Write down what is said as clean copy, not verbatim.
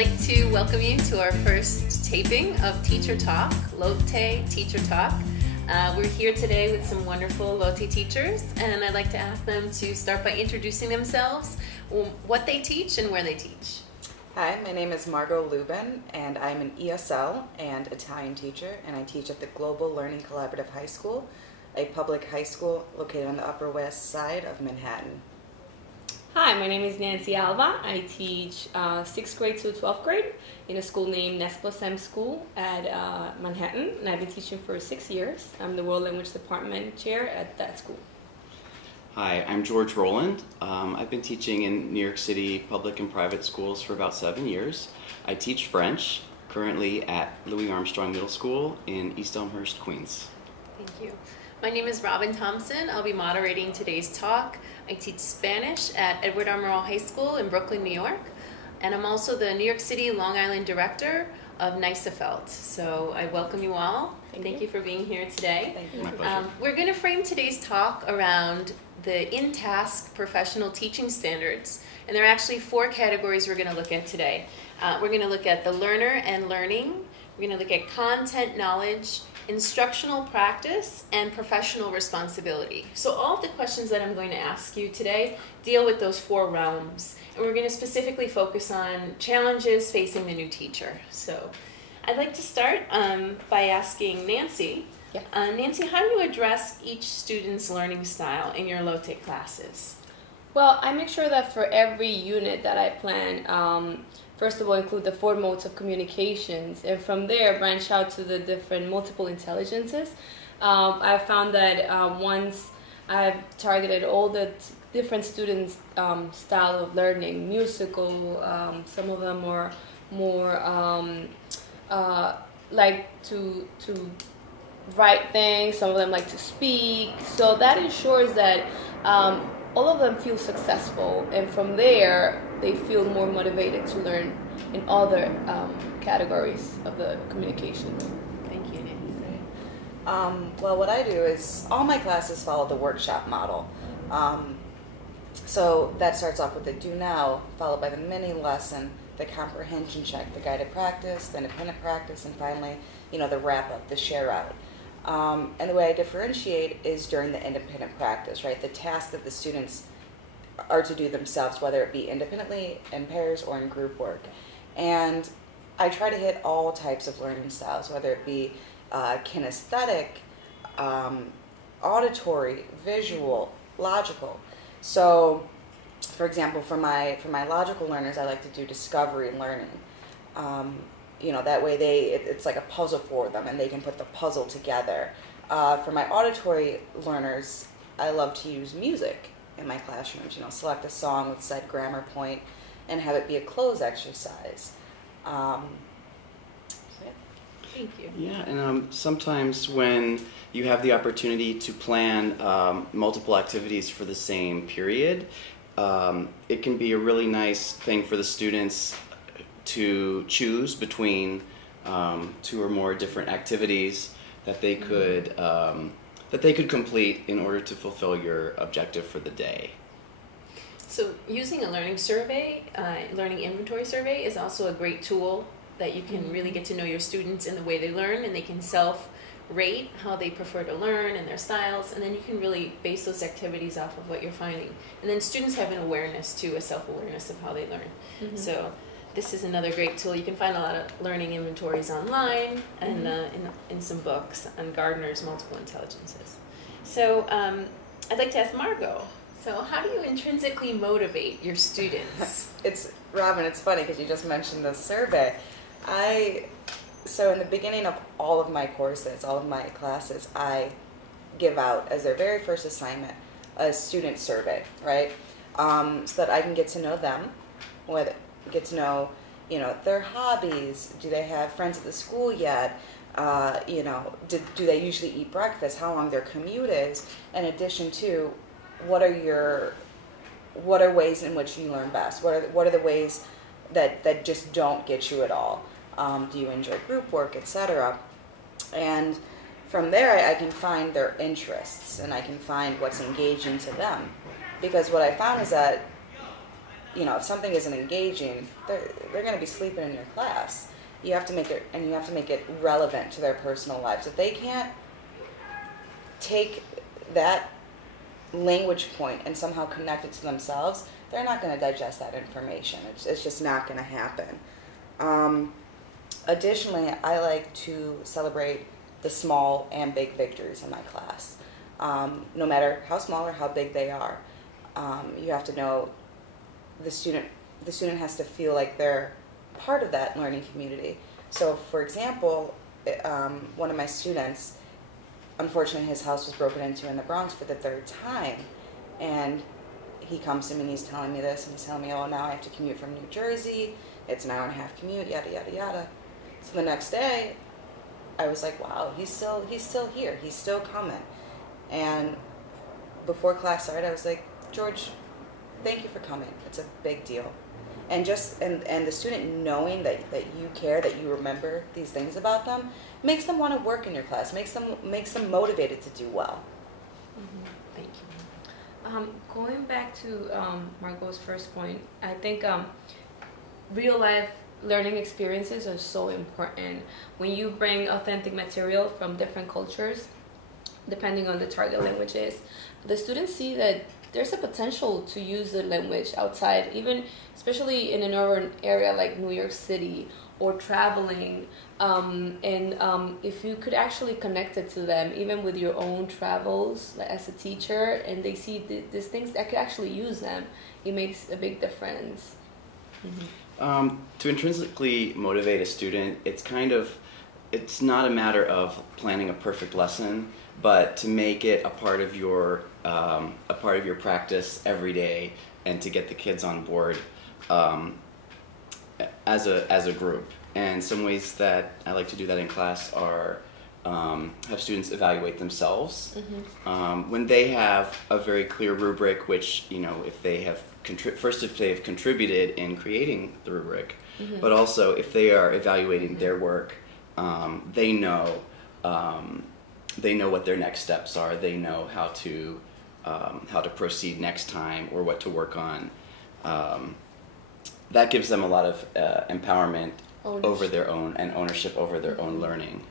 like to welcome you to our first taping of Teacher Talk, LOTE Teacher Talk. We're here today with some wonderful LOTE teachers, and I'd like to ask them to start by introducing themselves, what they teach and where they teach. Hi, my name is Margaux Lubin, and I'm an ESL and Italian teacher, and I teach at the Global Learning Collaborative High School, a public high school located on the Upper West Side of Manhattan. Hi, my name is Nancy Alva. I teach 6th grade to 12th grade in a school named Nespo School at Manhattan, and I've been teaching for 6 years. I'm the World Language Department Chair at that school. Hi, I'm George.roland. I've been teaching in New York City public and private schools for about 7 years. I teach French, currently at Louis Armstrong Middle School in East Elmhurst, Queens. Thank you. My name is Robin Thompson. I'll be moderating today's talk. I teach Spanish at Edward R. Murrow High School in Brooklyn, New York. And I'm also the New York City, Long Island director of NYSAFELT. So I welcome you all. Thank you for being here today. Thank you. My pleasure. We're going to frame today's talk around the INTASC Professional Teaching Standards. And there are actually 4 categories we're going to look at today. We're going to look at the learner and learning. We're going to look at content knowledge, instructional practice, and professional responsibility. So all of the questions that I'm going to ask you today deal with those 4 realms. And we're going to specifically focus on challenges facing the new teacher. So I'd like to start by asking Nancy. Yeah. Nancy, how do you address each student's learning style in your LOTE classes? Well, I make sure that for every unit that I plan, first of all, include the 4 modes of communications, and from there branch out to the different multiple intelligences. I found that once I've targeted all the different students' style of learning, musical, some of them are more like to write things, some of them like to speak, so that ensures that all of them feel successful, and from there they feel more motivated to learn in other categories of the communication. Thank you, Nancy. Well, what I do is all my classes follow the workshop model. So that starts off with the do now, followed by the mini lesson, the comprehension check, the guided practice, the independent practice, and finally, the wrap up, the share out. And the way I differentiate is during the independent practice, right? The task that the students are to do themselves, whether it be independently, in pairs, or in group work. And I try to hit all types of learning styles, whether it be kinesthetic, auditory, visual, logical. So, for example, for my logical learners, I like to do discovery learning. That way it's like a puzzle for them, and they can put the puzzle together. For my auditory learners, I love to use music in my classrooms. Select a song with said grammar point and have it be a close exercise. Thank you. Yeah, and sometimes when you have the opportunity to plan multiple activities for the same period, it can be a really nice thing for the students to choose between 2 or more different activities that they could complete in order to fulfill your objective for the day. So using a learning survey, learning inventory survey, is also a great tool that you can really get to know your students in the way they learn, and they can self-rate how they prefer to learn and their styles, and then you can really base those activities off of what you're finding. And then students have an awareness too, a self-awareness of how they learn. Mm-hmm. So this is another great tool. You can find a lot of learning inventories online and in some books on Gardner's multiple intelligences. So I'd like to ask Margaux, so how do you intrinsically motivate your students? Robin, it's funny because you just mentioned the survey. So in the beginning of all of my courses, all of my classes, I give out as their very first assignment a student survey, right? So that I can get to know them, get to know, their hobbies. Do they have friends at the school yet? Do they usually eat breakfast? How long their commute is? In addition to, what are ways in which you learn best? What are the ways that just don't get you at all? Do you enjoy group work, etc.? And from there, I can find their interests, and I can find what's engaging to them. Because what I found is that if something isn't engaging, they're going to be sleeping in your class. You have to make it, and you have to make it relevant to their personal lives. If they can't take that language point and somehow connect it to themselves, they're not going to digest that information. It's just not going to happen. Additionally, I like to celebrate the small and big victories in my class. No matter how small or how big they are, you have to know the student has to feel like they're part of that learning community. So, for example, one of my students, unfortunately, his house was broken into in the Bronx for the 3rd time, and he comes to me and he's telling me this, and he's telling me, oh, now I have to commute from New Jersey, it's an 1.5-hour commute, yada, yada, yada. So the next day, I was like, wow, he's still here, he's still coming. And before class started, I was like, George, thank you for coming, it's a big deal. And and the student knowing that you care, that you remember these things about them, makes them want to work in your class, makes them motivated to do well. Mm-hmm. Thank you. Going back to Margaux's first point, I think real life learning experiences are so important. When you bring authentic material from different cultures, depending on the target languages, the students see that there's a potential to use the language outside, even especially in an urban area like New York City, or traveling, and if you could actually connect it to them, even with your own travels as a teacher, and they see these things that could actually use them, it makes a big difference. Mm-hmm. To intrinsically motivate a student, it's not a matter of planning a perfect lesson, but to make it a part of your practice every day, and to get the kids on board as a group. And some ways that I like to do that in class are have students evaluate themselves. Mm-hmm. When they have a very clear rubric, which, if they have if they have contributed in creating the rubric, mm-hmm. but also if they are evaluating their work, they know what their next steps are. They know how to proceed next time, or what to work on. That gives them a lot of empowerment over their own, and ownership over their own learning.